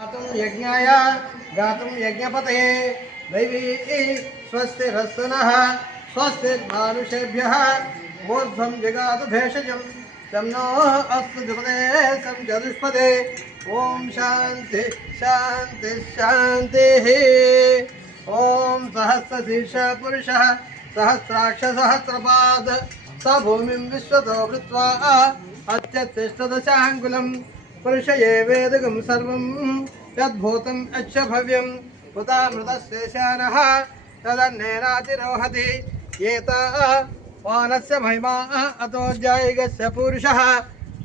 यज्ञाय गातुं यज्ञपतये दैवी स्वस्तिरस्तनः स्वस्ति मानुषेभ्यः ऊर्ध्वं जगातु भेषजं शम्नो अस्तु द्विपदे सं चतुष्पदे ओम शांति शांति शान्तिः। ओम सहस्रशीर्ष पुरुषः सहस्राक्ष सहस्रपाद स भूमिं विश्वतो वृत्वा अत्यतिष्ठदशाङ्गुलं पुरुषये वेदगं सर्वं यद्भूतम् अच्छ भव्यं पुतामृतस्येशानः तदन्नेनातिरोहति एता वानस्य महिमा अतोऽध्यायिगस्य पुरुषः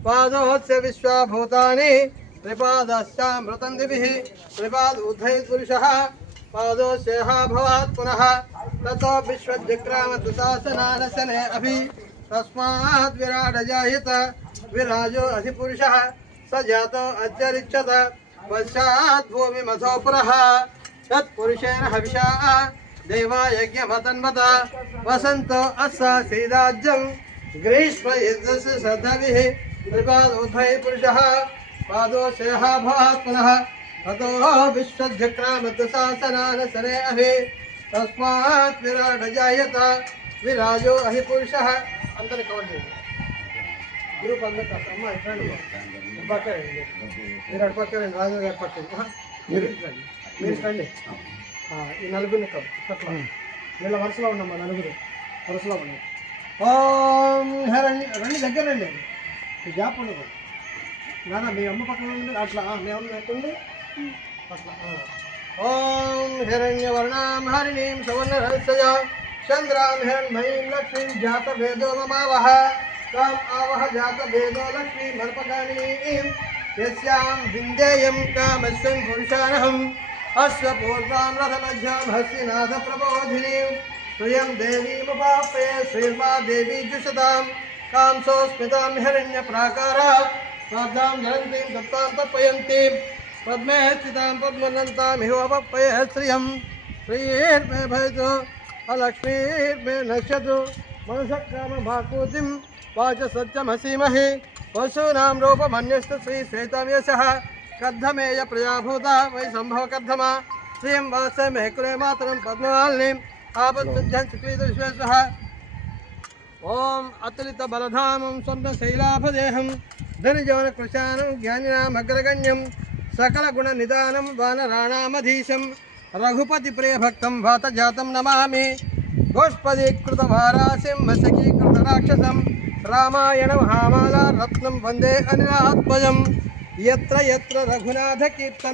पादोऽस्य विश्वभूतानि त्रिपादश्चामृतं दिभिः त्रिपाद ऊर्ध्वे पुरुषः पादोऽस्यः भवात् पुनः ततो विश्वजिक्रामतुशासनानशने अभि तस्मात् विराट जायत विराजो अधिपुरुषः स जातो अत्यरिच्छत पश्चात् भूमिमथो पुरः तत्पुरुषेण हविषा देवा यज्ञमतन्वत वसन्तो अस्सा श्रीराज्यं ग्रीष्म युद्धस्य सदभिः त्रिपादोद्धये पुरुषः पादोऽस्यः भवात् पुनः ततो विश्वजिक्रामतुशासनानशने अभि तस्मात् विराट जायत विराजो अधिपुरुषः अंतर कवर చేయండి గ్రూప్ అందరూ అమ్మ ఇట్రండి పక్కరండి విరాట్ పక్కరండి రాజు గారు పక్కరండి మీరు రండి ఈ నలుగురిని పక్కన వీళ్ళ వరుసలో ఉన్నామ్మా నలుగురు వరుసలో ఉన్నాయి ఓం రండి రండి దగ్గర రండి ఈ గ్యాప్ ఉండదు నాన్న మీ అమ్మ పక్కన ఉంది అట్లా మీ అమ్మ ఎక్కండి అట్లా ఓం హిరణ్యవర్ణాం హరిణీం సువర్ణరహస్యజా चंद्रां हिरण्मयीं लक्ष्मीं जातभेदो ममावह ताम् आवह जातभेदो लक्ष्मीं मर्पकाणीं यस्यां विन्देयं कामस्यं पुरुषानहम् अस्य पूर्वां रथमध्यां हस्तिनाथप्रबोधिनीं श्रियं देवीमुपाप्ये श्रीर्मा देवी जुषतां कांसोस्मितां हिरण्यप्राकारा पादां जलन्तीं दत्तां तर्पयन्तीं पद्मे स्थितां पद्मनन्तामिहोपप्ये श्रियं श्रीर्मे भजतु अलक्ष्मीर्मे नश्यतु मनसक्राम भाकूतिं वाच सत्यमसीमहि पशूनां रूपमन्यस्तु श्री श्वेतव्यसः कर्धमेय प्रजाभूता वै सम्भव कर्धमा श्रियं वास्य मे कुले मातरं पद्मवाल्नीम् आपत्सुध्यं सुकृत विश्वेशः ओम अतुलित बलधामं स्वर्णशैलाभदेहं धनजवनकृशानं ज्ञानिनामग्रगण्यं सकलगुणनिदानं वानराणामधीशं रघुपति प्रिय भक्तं वातजातं नमामि गोष्पदीकृतवारासिं मशकीकृतराक्षसं रामायण महामाला रत्नं वन्दे अनिलात्मजं यत्र यत्र रघुनाथ कीर्तनं